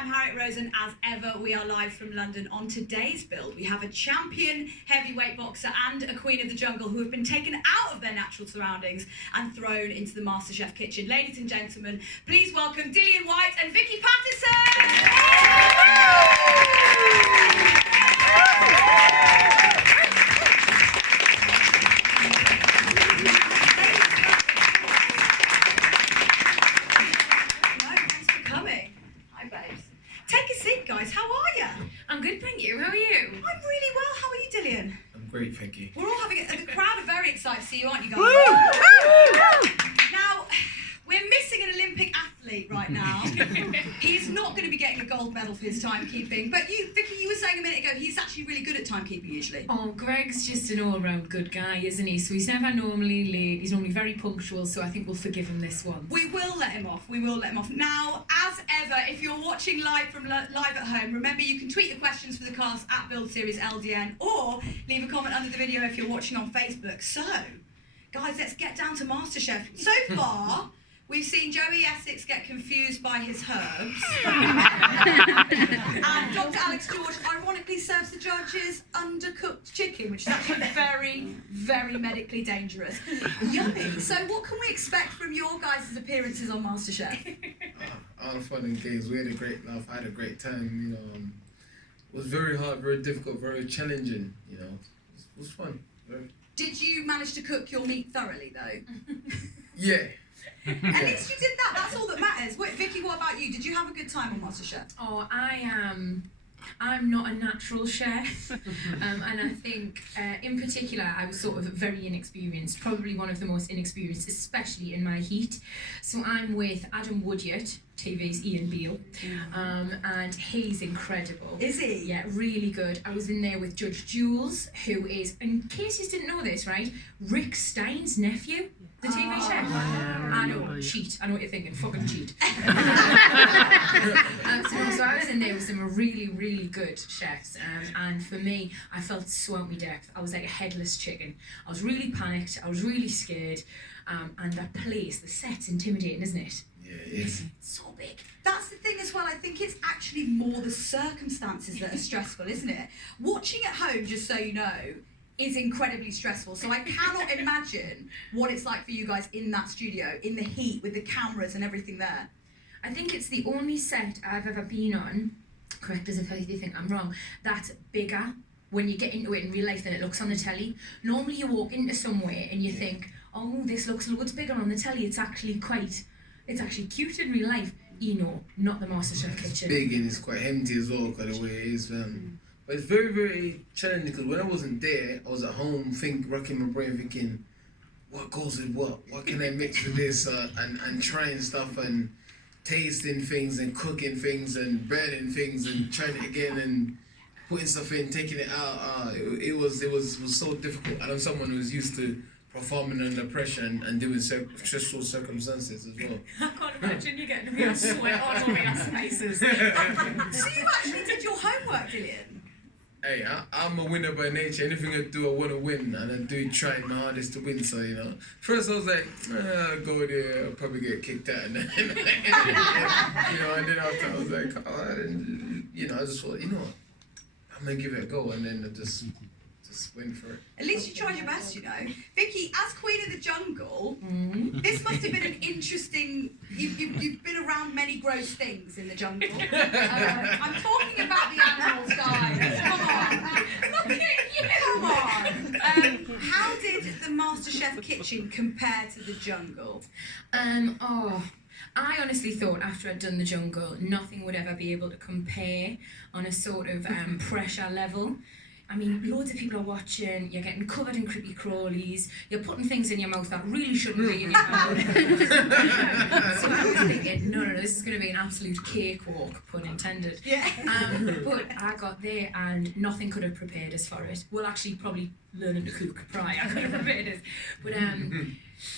I'm Harriet Rose, and as ever, we are live from London. On today's build, we have a champion heavyweight boxer and a queen of the jungle who have been taken out of their natural surroundings and thrown into the MasterChef kitchen. Ladies and gentlemen, please welcome Dillian Whyte and Vicki Pattison! I'm good, thank you. How are you? I'm really well. How are you, Dillian? I'm great, thank you. We're all having it. The crowd are very excited to see you, aren't you guys? Now, we're missing an Olympic athlete right now. He's not going to be getting a gold medal for his timekeeping. But you, Vicki, you were saying a minute ago, he's actually really good at timekeeping usually. Oh, Greg's just an all-round good guy, isn't he? So he's never normally late. He's normally very punctual, so I think we'll forgive him this one. We will let him off. We will let him off. Now, as ever, if you're watching live from live at home, remember you can tweet your questions for the cast at Build Series LDN, or leave a comment under the video if you're watching on Facebook. So, guys, let's get down to MasterChef. So far, we've seen Joey Essex get confused by his herbs. And Dr. Alex George ironically serves the judges undercooked chicken, which is actually very, very medically dangerous. Yummy. So what can we expect from your guys' appearances on MasterChef? All the fun and games. We had a great laugh. I had a great time. You know, it was very hard, very difficult, very challenging. You know, it was fun. Did you manage to cook your meat thoroughly, though? Yeah. At least you did that. That's all that matters. Wait, Vicki, what about you? Did you have a good time on MasterChef? Oh, I'm not a natural chef, and I think in particular I was sort of very inexperienced, probably one of the most inexperienced, especially in my heat. So I'm with Adam Woodyard, TV's Ian Beale, and he's incredible. Is he? Yeah, really good. I was in there with Judge Jules, who is, in case you didn't know this, right, Rick Stein's nephew, the TV chef. I know, cheat. I know what you're thinking, fucking cheat. So I was in there with some really, really good chefs, and for me, I felt so out of my depth. I was like a headless chicken. I was really panicked, I was really scared, and that place, the set's intimidating, isn't it? Yeah, it's so big. That's the thing as well. I think it's actually more the circumstances that are stressful, isn't it? Watching at home, just so you know, is incredibly stressful. So I cannot imagine what it's like for you guys in that studio, in the heat, with the cameras and everything there. I think it's the only set I've ever been on, correct us if you think I'm wrong, that's bigger when you get into it in real life than it looks on the telly. Normally you walk into somewhere and you think, oh, this looks loads bigger on the telly. It's actually cute in real life. You know, not the MasterChef kitchen. It's big and it's quite empty as well, because the way it is. But it's very, very challenging, because when I wasn't there, I was at home racking my brain thinking, what goes with what? What can I mix with this? And trying stuff and tasting things and cooking things and breading things and trying it again and putting stuff in, taking it out. It was so difficult. And I'm someone who's used to performing under pressure and doing stressful circumstances as well. I can't imagine you getting a real sweat on all your faces. So you actually did your homework, Dillian? Hey, I'm a winner by nature. Anything I do, I want to win, and I do try my hardest to win. So you know, first I was like, go there, I'll probably get kicked out, and then, and then after I was like, you know, I just thought, you know what, I'm gonna give it a go, and then I just went for it. At least you tried your best, you know. Vicki, as Queen of the Jungle, this must have been an interesting. You've been around many gross things in the jungle. I'm talking about the animals, guys. Come on. Look at you. Come on. How did the MasterChef kitchen compare to the jungle? I honestly thought after I'd done the jungle, nothing would ever be able to compare on a sort of pressure level. I mean, loads of people are watching, you're getting covered in creepy crawlies, you're putting things in your mouth that really shouldn't be in your mouth. So I was thinking, no, this is going to be an absolute cakewalk, pun intended. Yeah. But I got there and nothing could have prepared us for it. Well, actually, probably learning to cook prior could have prepared us. But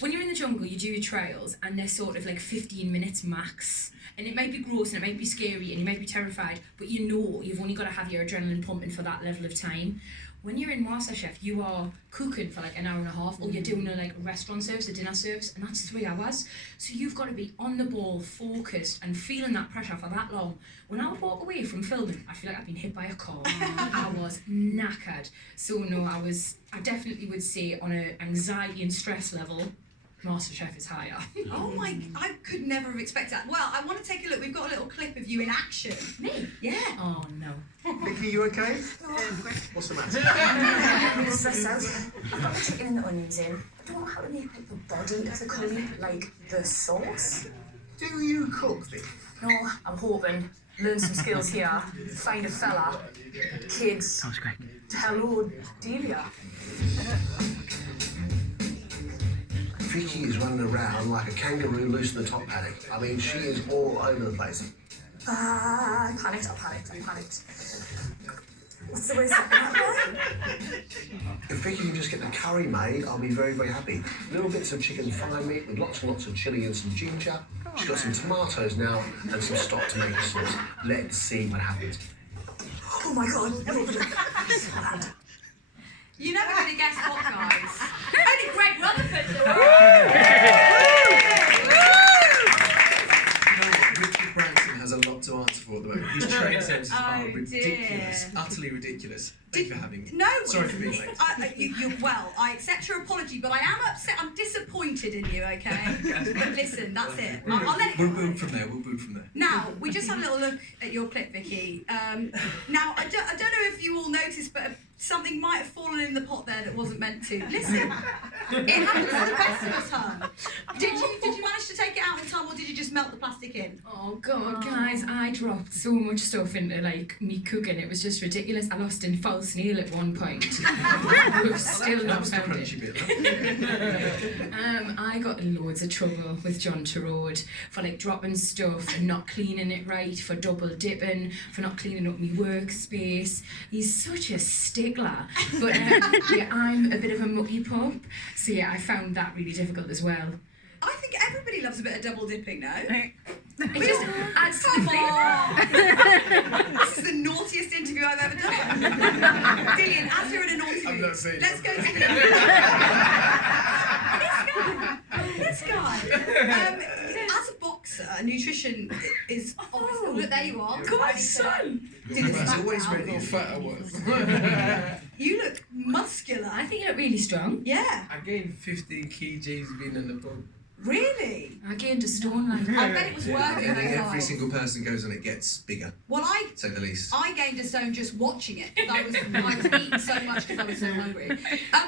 when you're in the jungle, you do your trials, and they're sort of like 15 minutes max. And it might be gross and it might be scary and you might be terrified, but you know you've only got to have your adrenaline pumping for that level of time. when you're in MasterChef, you are cooking for like an hour and a half, or you're doing a like restaurant service, a dinner service, and that's 3 hours. So you've got to be on the ball, focused, and feeling that pressure for that long. When I would walk away from filming, I feel like I've been hit by a car. I was knackered. So no, I definitely would say on an anxiety and stress level, MasterChef is higher. Oh my, I could never have expected that. Well, I want to take a look. We've got a little clip of you in action. Me? Yeah. Oh no. Vicky, you okay? What's the matter? I'm stressed out. I've got the chicken and the onions in. I don't know how to make like the body of the curry, like the sauce. Do you cook, Vicky? No, I'm hoping. Learn some skills here. Find a fella. Kids. Hello, Delia. Vicky is running around like a kangaroo loose in the top paddock. I mean, she is all over the place. I panicked. What's the way to that? If Vicky can just get the curry made, I'll be very, very happy. Little bits of chicken thigh meat with lots and lots of chilli and some ginger. She's got some tomatoes now and some stock to make a sauce. Let's see what happens. Oh my god, everybody. You're never going to guess what, guys. Only Greg Rutherford. Vicki Pattison has a lot to answer for at the moment. His training services are ridiculous, dear. utterly ridiculous. Thank you for having me. No, Sorry for being late. I accept your apology, but I am upset. I'm disappointed in you, okay? But listen, that's it. I'll let it We'll go. build from there. Now, we just had a little look at your clip, Vicky. Now, I don't know if you all noticed, but something might have fallen in the pot there that wasn't meant to. Listen, it happens to the best of us, huh? Did you manage to take it out in time, or did you just melt the plastic in? Oh god, guys, I dropped so much stuff into like me cooking. It was just ridiculous. I lost in false nail at one point. We've still That not was the found crunchy it. bit. I got in loads of trouble with John Turode for like dropping stuff and not cleaning it right, for double dipping, for not cleaning up my workspace. He's such a stickler. But yeah, I'm a bit of a mucky pup, so yeah, I found that really difficult as well. I think everybody loves a bit of double dipping, no? It just adds to the Come flavour. on! This is the naughtiest interview I've ever done. Dillian, as you're in a naughty I'm mood, not saying let's go to this guy. As a boxer, nutrition is obviously. Look, there you are. My son. Do this It's back always now. ready. Fat I was. You look muscular. I think you look really strong. Yeah, I gained 15 kgs being in the pub. really. I gained a stone like I bet it was working. I think very every hard. single person goes and it gets bigger, Well, to say the least. I gained a stone just watching it because I was eating so much because I was so hungry.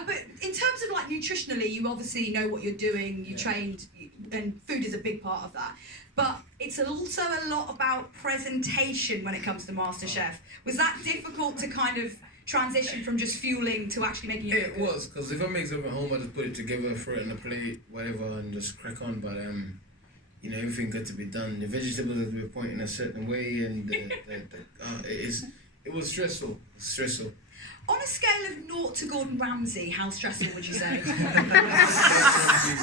But in terms of like nutritionally, you obviously know what you're doing. You trained, and food is a big part of that. But it's also a lot about presentation when it comes to MasterChef. Was that difficult to kind of transition from just fueling to actually making it? It was, because if I make something at home, I just put it together, throw it in a plate, whatever, and just crack on. But you know, everything got to be done. The vegetables had to be pointed in a certain way, and it was stressful. Stressful. On a scale of 0 to Gordon Ramsay, how stressful would you say? He's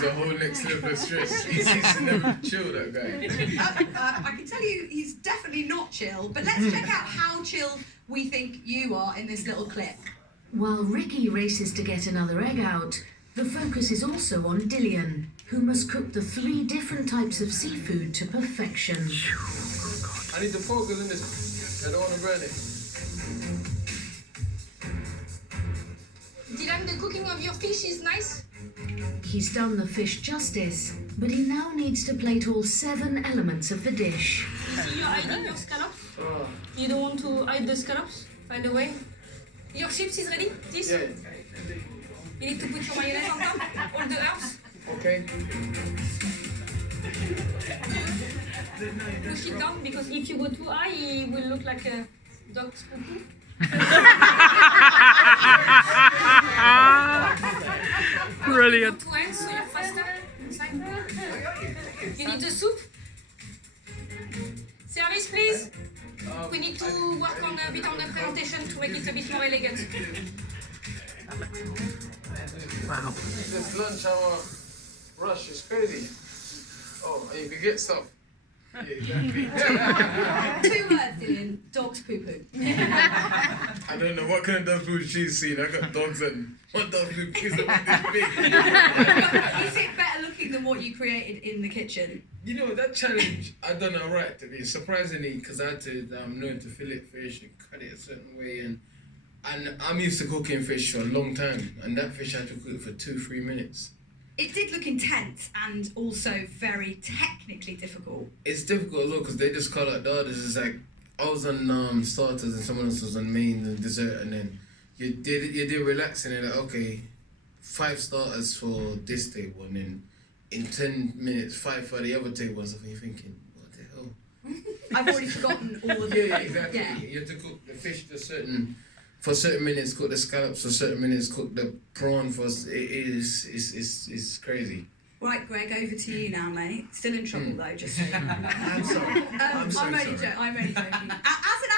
a whole next level of stress. He's never chill, that guy. I can tell you he's definitely not chill, but let's check out how chill we think you are in this little clip. While Ricky races to get another egg out, the focus is also on Dillian, who must cook the 3 different types of seafood to perfection. I need the focus in this. I don't want to burn it. Dylan, the cooking of your fish is nice. He's done the fish justice, but he now needs to plate all 7 elements of the dish. So you're hiding your scallops? Oh, You don't want to hide the scallops, by the way? Your chips is ready? This? yeah. You need to put your mayonnaise on top? All the herbs? Okay. Push it down, because if you go too high, it will look like a dog spooky. Brilliant. Two hands, so you're faster. Inside. You need the soup? Service, please. We need to work on a bit on the presentation to make it a bit more elegant. Wow. This lunch hour rush is crazy. Oh, and you can get stuff. Yeah, exactly. 2 words, Dillian. Dogs poo poo. I don't know what kind of dog food she's seen. I got dogs and what dog food is about this big. Is it better looking than what you created in the kitchen? You know, that challenge, I done alright to be surprisingly, because I had to learn to fillet fish and cut it a certain way, and I'm used to cooking fish for a long time, and that fish I had to cook for 2-3 minutes. It did look intense and also very technically difficult. It's difficult as well because they just call out the orders. It's like I was on starters and someone else was on main and dessert, and then you did relaxing and like, okay, 5 starters for this table, and then in 10 minutes 5 for the other table. So you're thinking, what the hell? I've already forgotten all of the Yeah, exactly. Yeah. You have to cook the fish for certain minutes, cook the scallops for certain minutes, cook the prawn for. It's crazy. Right, Greg, over to you now, mate. Still in trouble though, just so you know. I'm sorry. I'm so I'm only sorry. I'm only joking. As an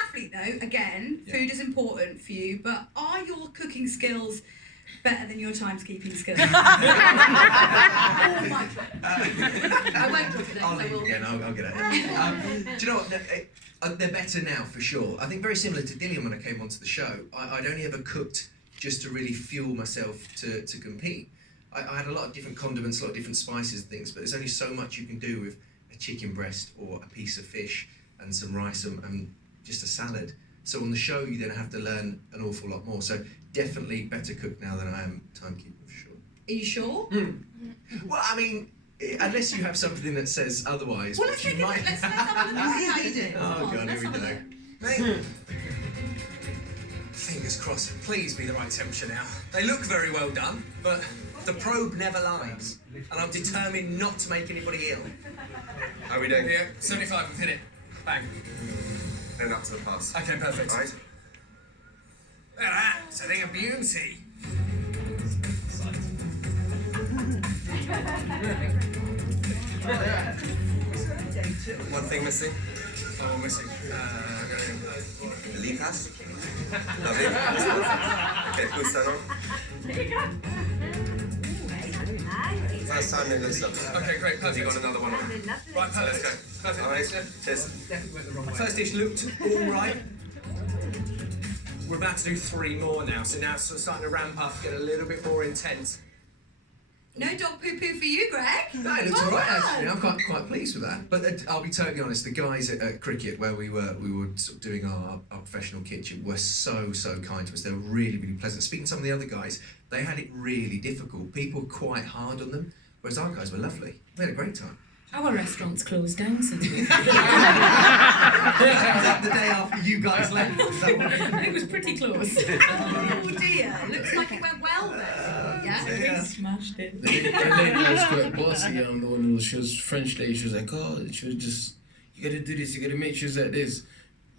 athlete though, again, food is important for you, but are your cooking skills better than your timekeeping skills? Oh my God. I won't drop it. I'll leave again. I'll get it. Do you know what? They're better now for sure. I think very similar to Dillian when I came onto the show. I'd only ever cooked just to really fuel myself to compete. I had a lot of different condiments, a lot of different spices and things, but there's only so much you can do with a chicken breast or a piece of fish and some rice and just a salad. So on the show, you then have to learn an awful lot more. So definitely better cook now than I am timekeeper for sure. Are you sure? Well, I mean, unless you have something that says otherwise. Well, let's have a look and see how you do. Oh God, here we go. Mate. Fingers crossed. Please be the right temperature now. They look very well done, but the probe never lies, and I'm determined not to make anybody ill. How are we doing? Yeah, 75. We've hit it. Bang. And up to the pass. Okay, perfect. Right. Look at that. It's a thing of beauty. One thing missing. Oh, we're missing. The lead pass. Lovely. Okay, Gustavo. First time in this stuff. Okay, great, perfect. You got another one on. Right, perfect. Let's go. Perfect. All right. Cheers. First dish looked all right. We're about to do 3 more now, so now it's sort of starting to ramp up, get a little bit more intense. No dog poo poo for you, Greg. No, it looks all right actually. I'm quite pleased with that. But I'll be totally honest. The guys at cricket, where we were sort of doing our professional kitchen, were so kind to us. They were really pleasant. Speaking to some of the other guys, they had it really difficult. People were quite hard on them, whereas our guys were lovely. We had a great time. Our restaurant's closed down since we've Was that the day after you guys left? It was pretty close. Oh dear, looks like it went well then. Yeah? We smashed it. The lady was quite bossy. The one she was French lady. She was like, oh, she was just, you gotta do this. You gotta make sure it's like this.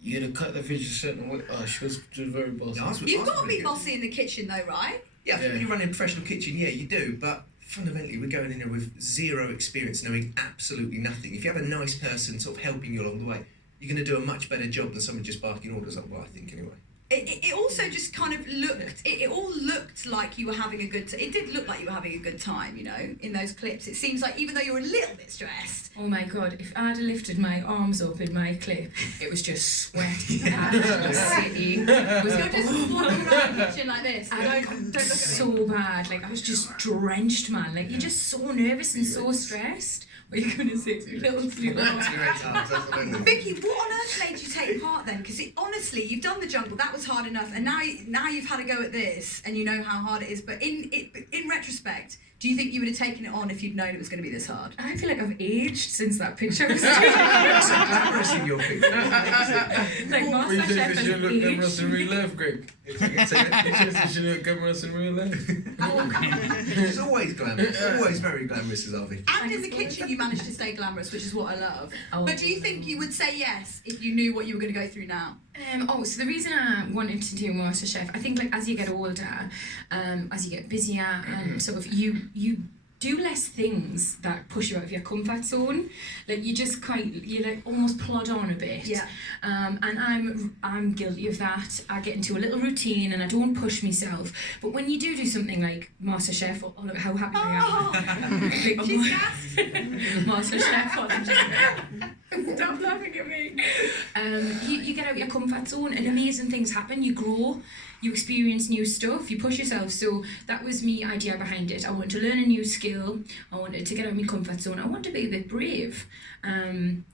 You gotta cut the fish a certain way. Oh, she was very bossy. You've got to be bossy in the kitchen though, right? Yeah, I think when you run a professional kitchen, yeah, you do. But fundamentally, we're going in there with zero experience, knowing absolutely nothing. If you have a nice person sort of helping you along the way, you're going to do a much better job than someone just barking orders up. Well, I think anyway. It also just kind of looked, it all looked like you were having a good time. It did look like you were having a good time, you know, in those clips. It seems like even though you're a little bit stressed. Oh my God, if I'd have lifted my arms up in my clip, it was just sweat. City. You're just walking around the kitchen like this. Don't look at so bad. Like, I was just drenched, man. Like, you're just so nervous and so stressed. What are you going to say? Little sleep. Vicky, what on earth made you take part then? Because honestly, you've done the jungle, that was hard enough, and now you've had a go at this, and you know how hard it is. But in retrospect, do you think you would have taken it on if you'd known it was going to be this hard? I feel like I've aged since that picture was taken. You're so glamorous in your picture. Like MasterChef has You look glamorous in aged. real life, Greg. You should look glamorous in real life. She's always glamorous. Always very glamorous, is Harvey. And in the kitchen, you managed to stay glamorous, which is what I love. Oh. But do you think you would say yes if you knew what you were going to go through now? So the reason I wanted to do MasterChef, I think like as you get older, as you get busier, and sort of you do less things that push you out of your comfort zone. Like you like almost plod on a bit. Yeah. And I'm guilty of that. I get into a little routine and I don't push myself. But when you do something like MasterChef, oh look how happy I am. She's gassed. MasterChef. Stop laughing at me. You get out your comfort zone and amazing things happen. You grow, you experience new stuff, you push yourself. So that was my idea behind it. I wanted to learn a new skill. I wanted to get out of my comfort zone. I wanted to be a bit brave. And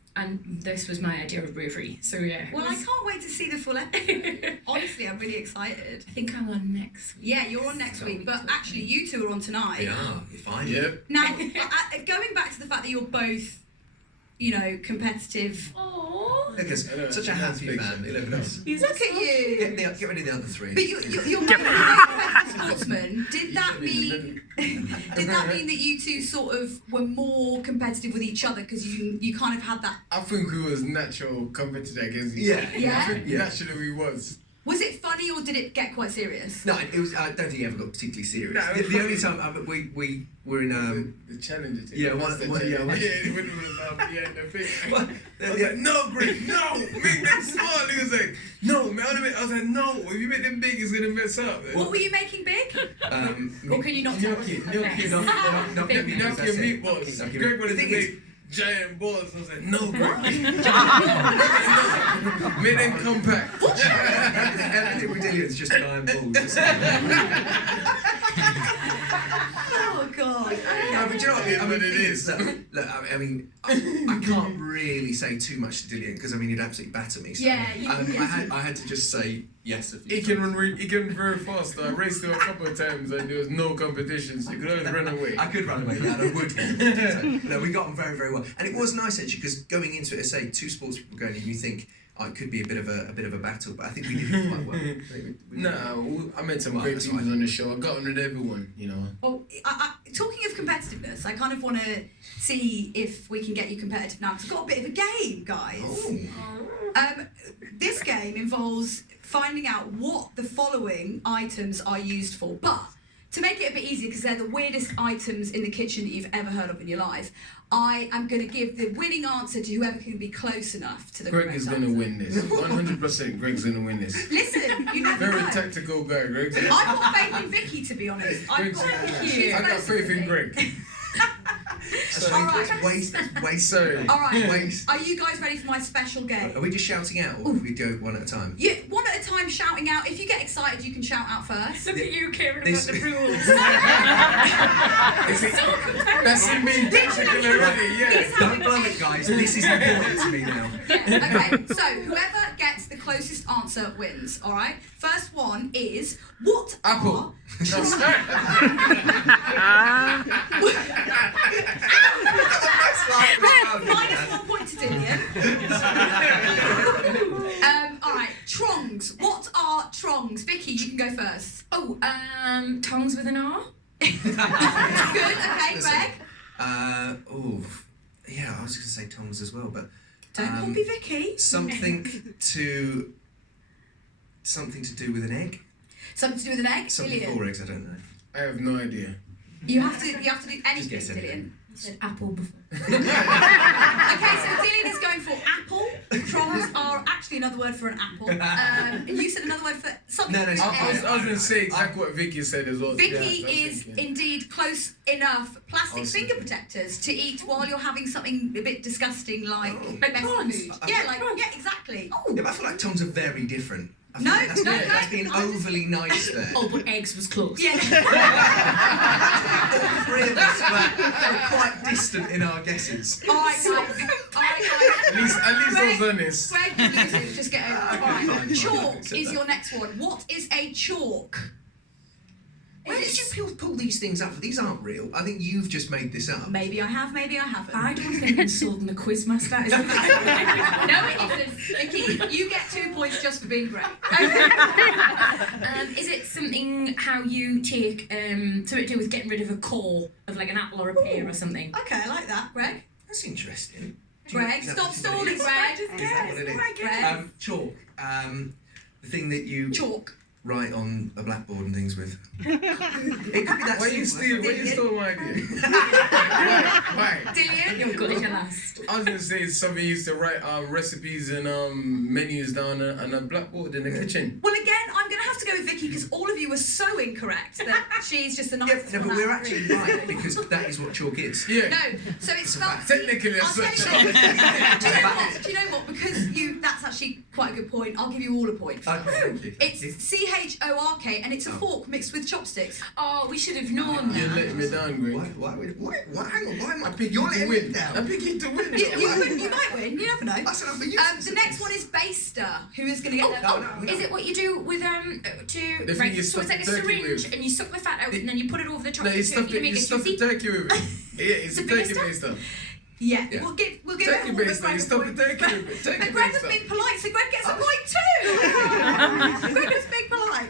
this was my idea of bravery. So yeah. Well, I can't wait to see the full episode. Honestly, I'm really excited. I think I'm on next week. Yeah, you're on next week, but actually you two are on tonight. We are. You're fine. Yep. Now, going back to the fact that you're both, you know, competitive. Aww. Look, it's such a happy family. Look at us. Look at you. Get rid of the other three. But you're both competitive sportsmen. Did that mean that you two sort of were more competitive with each other because you kind of had that? I think we was natural competitive against each other. Yeah. I think naturally we was. Was it funny or did it get quite serious? No, it was. I don't think it ever got particularly serious. No, the only time we were in the challenger thing. Yeah, the thing. I was like, no, Greg, no, make them small. He was like, no, man. I was like, no, if you make them big, it's gonna mess up. What were you making big? Or can you not tell us? Knock your meatballs. Greg wanted to make giant balls. I was like, no, Greg. Make them compact. Everything with Dillian's just giant balls. Oh God. No, but do you know what I mean? It is. Look, I mean, I can't really say too much to Dillian because I mean he'd absolutely batter me. So, yeah. I had to just say yes. He can run very fast. I raced him a couple of times and there was no competition, so you could always run away. I could run away, yeah, and I would. So, no, we got on very, very well, and it was nice actually because going into it, I say two sports people going in, you think. Oh, it could be a bit of a battle, but I think we did it quite well. I met some great people on the show. I got on with everyone, you know. Well, talking of competitiveness, I kind of want to see if we can get you competitive now because I've got a bit of a game, guys. Oh. This game involves finding out what the following items are used for, but to make it a bit easier because they're the weirdest items in the kitchen that you've ever heard of in your life, I am going to give the winning answer to whoever can be close enough to the Greg is going to win this. 100% Greg's going to win this. Listen, you never Very know. tactical guy, Greg. I've got faith in Vicky, to be honest. I've got faith. I got faith in Greg. Waste. All right. Are you guys ready for my special game? Are we just shouting out, or we go one at a time? Yeah, one at a time, shouting out. If you get excited, you can shout out first. Look at you caring about the rules. That's in me. Yeah. Don't blow it, guys. This is important to me now. Yeah. Okay. So whoever gets the closest answer wins. All right. First one is what apple. Minus 1 point to Dillian. All right, trongs. What are trongs? Vicky, you can go first. Oh, tongs with an R. Good. Okay, Greg. Yeah, I was going to say tongs as well, but don't copy Vicky. Something to do with an egg. Something to do with an egg. Something Dillian. 4 eggs. I don't know. I have no idea. You have to do anything, Dillian. You said apple before. Okay, so Dillian is going for apple. Trongs are actually another word for an apple. And you said another word for something. No, I was going to say exactly what Vicky said as well. Vicky is indeed close enough. Plastic finger protectors to eat while you're having something a bit disgusting like messy food. Yeah, exactly. Oh, yeah, but I feel like tongs are very different. That's being overly nice there. Oh, but eggs was close. Yeah. All three of us were quite distant in our guesses. All right, guys. At least I was honest. Greg, you're losing. Just get over it. All right. Chalk is your next one. What is a chalk? Where did you pull these things up? These aren't real. I think you've just made this up. Maybe I have, maybe I haven't. I don't think insulting the quizmaster is No, it isn't. Vicky, you get 2 points just for being great. Is it something how you take something to do with getting rid of a core of like an apple or a pear or something? Okay, I like that, Greg. That's interesting. Greg, stop stalling, Greg. Is that what it is? Greg. Chalk. The thing that you... Chalk. write on a blackboard and things with. It could be that Why you stole my idea? Why? Dillian, you're good at your last. I was gonna say somebody used to write recipes and menus down on a blackboard in the kitchen. Well, again, I'm going to have to go with Vicky because all of you were so incorrect that she's just the nicest. No, but we're actually right because that is what chalk is. Yeah. No, so it's spelled. Technically, I'll tell you what. Do you know what? Because that's actually quite a good point. I'll give you all a point. Okay, thank you. It's CHORK and it's a fork mixed with chopsticks. Oh, we should have known You're that. letting me down, Greg. Hang on, why am I picking You're to letting win? me down. I'm picking to win. You might win. You never know. I said I'm for you. The next one is Baster, who is going to get Is it what you do with The right, thing you so it's stuff like a the turkey syringe with. and you suck the fat out and then you put it over the top No, of you the turkey to make it stuff the juicy? turkey with it. Yeah, it's a The turkey baster? based stuff. Yeah, Yeah. we'll give Turkey it based stuff. You stuff the turkey with it. Turkey But Greg based was stuff. being polite, so Greg gets a point too. Greg was being polite.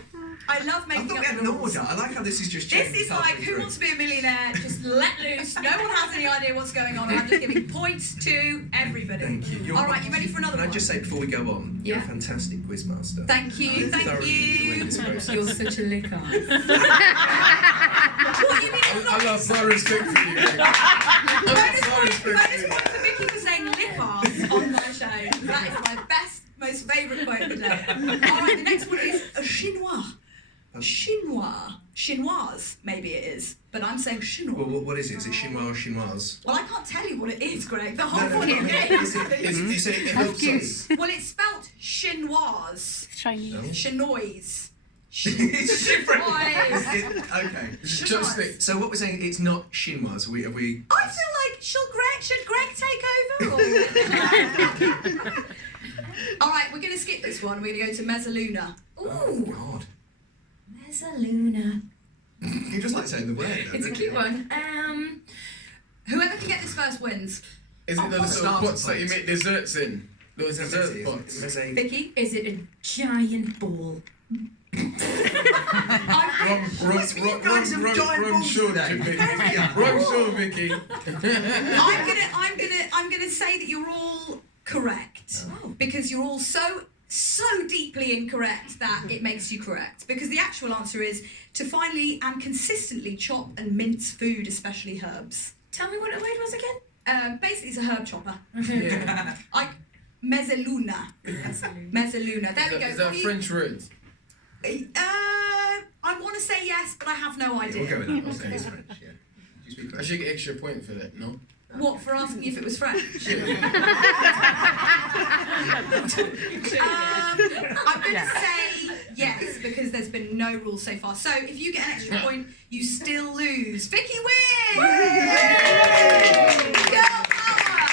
I love I making thought up we had the an rules. order. I like how this is just This changed is like halfway Who through. Wants to Be a Millionaire? Just let loose. No one has any idea what's going on. I'm just giving points to everybody. Thank you. All right, you ready for another Can I one? just say before we go on, you're a Yeah. fantastic quizmaster. Thank you, thank Thoroughly enjoyed you. this process. You're such a licker. What you mean? I lost my respect for you, Greg. Bonus point for Vicky for saying lip arse on my show. That is my best, most favourite quote of the day. All right, the next one is a chinois. Chinois. Chinoise, maybe it is, but I'm saying chinois. Well, what is it? Is it chinois or chinoise? Well, I can't tell you what it is, Greg. The whole No, point of it is. You said it helps us. Well, it's spelt chinoise. Chinese. No. Chinoise. It's different. Chinoise. Okay. Chinoise. So what we're saying, it's not chinoise. Have we? I feel like should Greg take over? Or? All right, we're going to skip this one. We're going to go to Mezzaluna. Oh God. Mezzaluna. You just like saying the word. Though, It's a don't cute you? one. Whoever can get this first wins. Is it those little starter pots that you plates. make desserts in? Those dessert pots. Vicky? Is it a giant ball? Rum show, Vicky. I'm gonna say that you're all correct because you're all so deeply incorrect that it makes you correct. Because the actual answer is to finely and consistently chop and mince food, especially herbs. Tell me what the word was again. Basically, it's a herb chopper. Mezzaluna. Mezzaluna. There we go. Is that a French word? I want to say yes, but I have no idea. We'll go with that. Okay, it's French. Yeah. You speak I French. should get extra point for that, no? What, for asking if it was French? I'm going to say yes, because there's been no rules so far. So if you get an extra point, you still lose. Vicky wins! Girl power!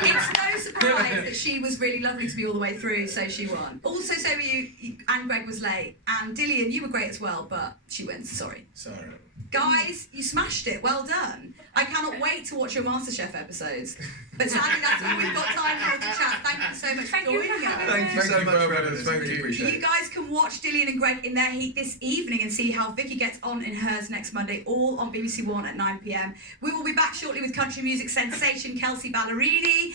It's no surprise that she was really lovely to me all the way through, so she won. Also, so were you, and Greg was late. And Dillian, you were great as well, but she wins, sorry. Sorry. Guys, you smashed it. Well done. I cannot wait to watch your MasterChef episodes. But sadly, that's all we've got time for to chat. Thank you so much for joining us. Thank you so much for having us. Thank Really you. appreciate You it. guys can watch Dillian and Greg in their heat this evening and see how Vicky gets on in hers next Monday, all on BBC One at 9 p.m. We will be back shortly with country music sensation Kelsey Ballerini.